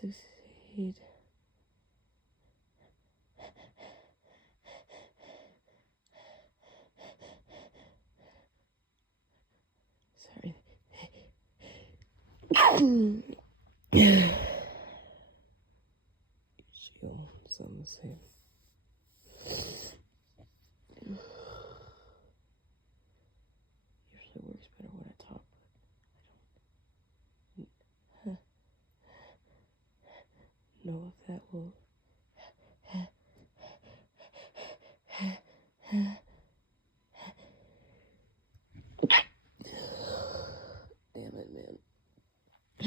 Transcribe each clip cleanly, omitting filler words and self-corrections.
succeed. Sorry. She all sound the same. Usually works better when I talk, but I don't know if that will. Damn it, man. I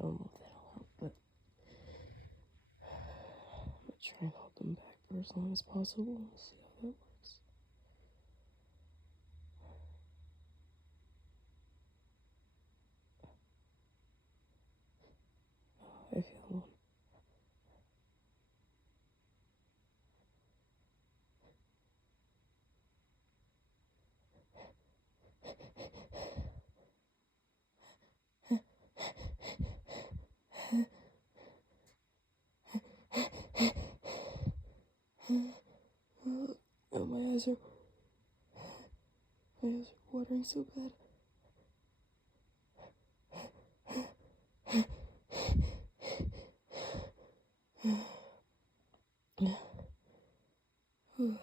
don't know if that'll help, but I'm gonna try and hold them back for as long as possible and see how that works. I feel alone. Oh, my eyes are watering so bad. Oh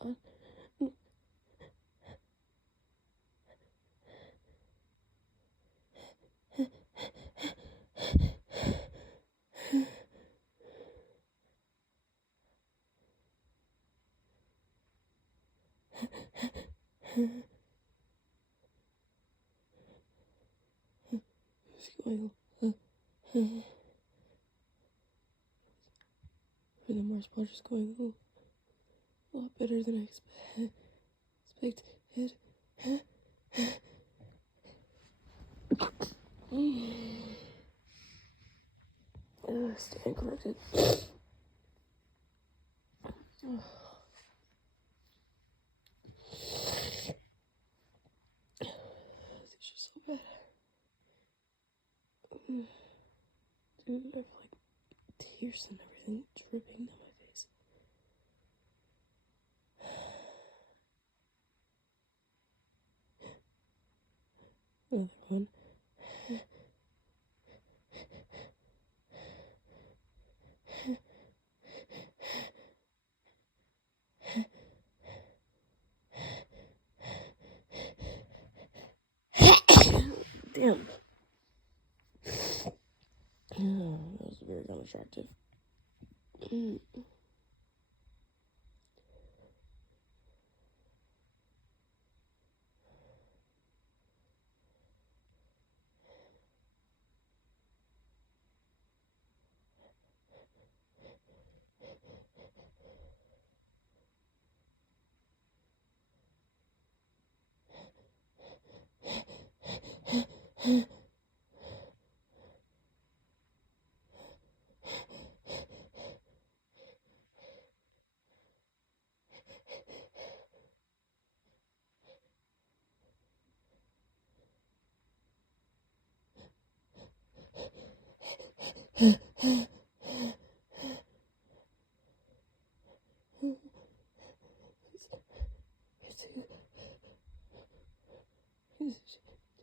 God. What's going on? For the Mars Pod is going a lot better than I expected. Stand corrected. It's just so bad. Dude, I have like tears and everything dripping down my face. Another one. Damn. That was very unattractive. It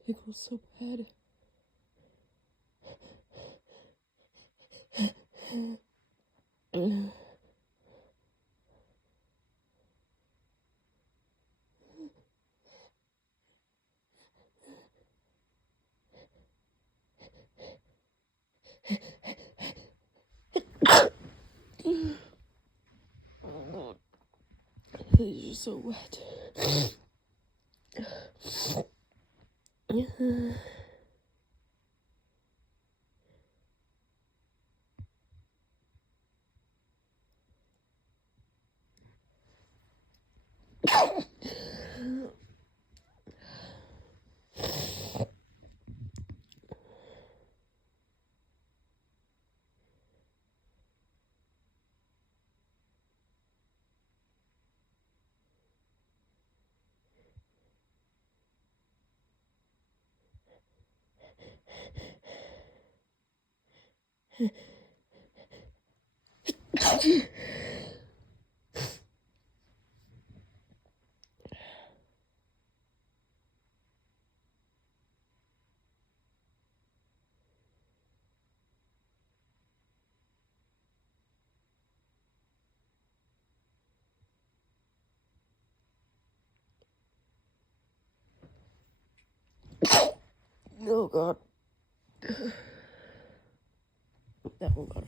tickles so bad. It's just so wet. Oh God. That one got